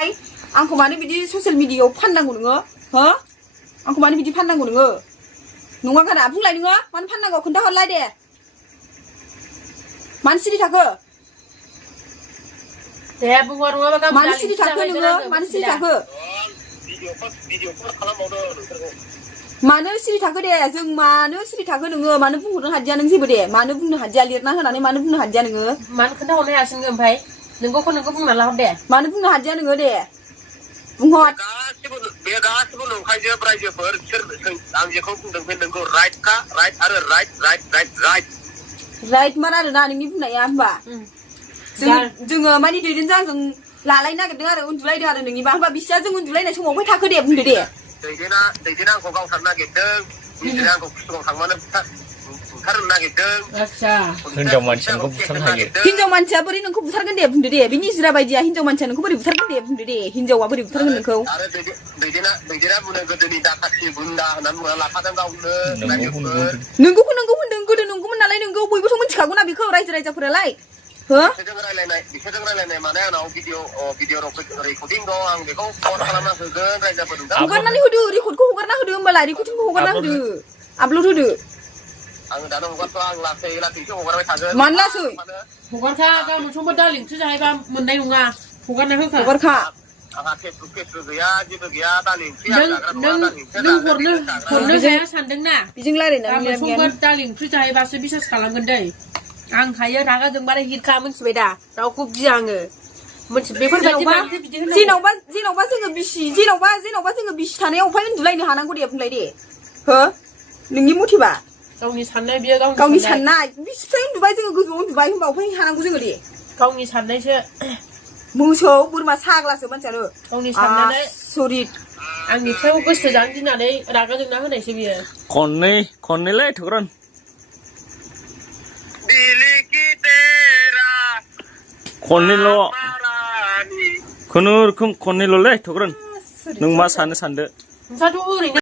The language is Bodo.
आंखौ मानो बिदि ससियेल मिडियायाव फाननांगौ नोङो हो आंखौ मानो बिदि फाननांगौ नोङो नङा गारा बुंलाय नोङो मानो फाननांगौ खोन्थाहरलाय दे मानो सिरि थाखो दे बुंहर नङाबा मानो सिरि थाखो नोङो मानो सिरि थाखो मानो सिरि थाखो दे जों मानो सिरि थाखो नोङो मानो बुंहरनो हादिया नों जेबो दे मानो बुंनो हादिया लिरना होनानै मानो बुंनो हादिया नोङो मानो खोन्थाहरनो हायासै नोङो ओमफ्राय नोंगौखौ बुंना लाहर दे मानो बुंनो हादिया नोङो दे बुंहर बे गासिबो नंखायजोब रायजोफोर बिसोर आं जेखौ बुंदों बे नोंगौ राइटखा राइट आरो राइट मार आरोना नोंनि बुंनाया होमबा जोङो माने दैदेनजों आंजों लालायनो नागिरदों आरो उन्दुलायदों आरो नोंनिबा होमबा बिसिया जों उन्दुलायनाय समाव फै थाखो दे बुंदो दे दैदेना आंखौ गावथारनो नागिरदों बिदिनो आंखौ खुसुगाव थांबानो बुथारनो नागिरदों आच्छा हिनजाव मानसिखौ बुथारनो हायो हिनजाव मानसिया बोरै नोंखौ बुथारगोन दे बुंदो दे बे निजिरा बायदिया हिनजाव मानसिया नोंखौ बोरै बुथारगोन दे बुंदो दे हिनजावा बोरै बुथारगोन नोंखौ आरो दैदेना बुंनो गोदोनि दाखाथि गुन्दा होननानै बुंना लाफादों गावनो नोंगौखौ नोंगौ होनदों गोदो नंगौमोन नालाय नोंगौ बयबोथ' मिथिखागौना बेखौ रायजो राजाफोरालाय हो बिसोरजों रायलायनाय माने आंनाव भिडिअ रेकर्डिं दं आं बेखौ फन खालामना होगोन रायजाफोरनो हगारनानै होदो रेकर्डखौ हगारना होदो होमबालाय रेकर्डिंखौ हगारना होदो आपल'ड होदो आं दानो हगारथ' आं लासैसो हगारबाय थागोन मानो लासै हगारखा गाबोन समफोर दालि ओंख्रि जाहैबा मोननाय नङा हगारना होखा हगारखा आंहा फेसबुक गैया जेबो गैया दालि ओंख्रि नों हरनो हाया सानदोंना बेजों रायलायनानै गाबोन समफोर दालि ओंख्रि जाहैबासो बिसास खालामगोन दै आं हायो रागा जोंबाथाय हिरखा मिथिबाय दा रावखौ गिया आङो जेन'बा जोङो बिसि जेन'बा जोङो बिसि थानायाव अफाय उन्दुलायनो हानांगौ दे बुंलाय दे हो नोंनि मथेबा गावनि साननाय बियो गावनि साननाय बिसिफ्राय उन्दुबाय जोङो गोजौआव उन्दुबाय होनबा अफाय हानांगौ जोङो दे गावनि साननायसो मोसौ बोरमा साग्लासो मानसियानो गावनि साननानै सरि आंनि फिसाखौ गोसो जानो गिनानै रागा जोंना होनायसो बियो खननैलाय थुग्रोन खननैल' खुनुरुखुम खननैल'लै थुग्रोन नों मा सानदो नोंस्राथ' ओरैनो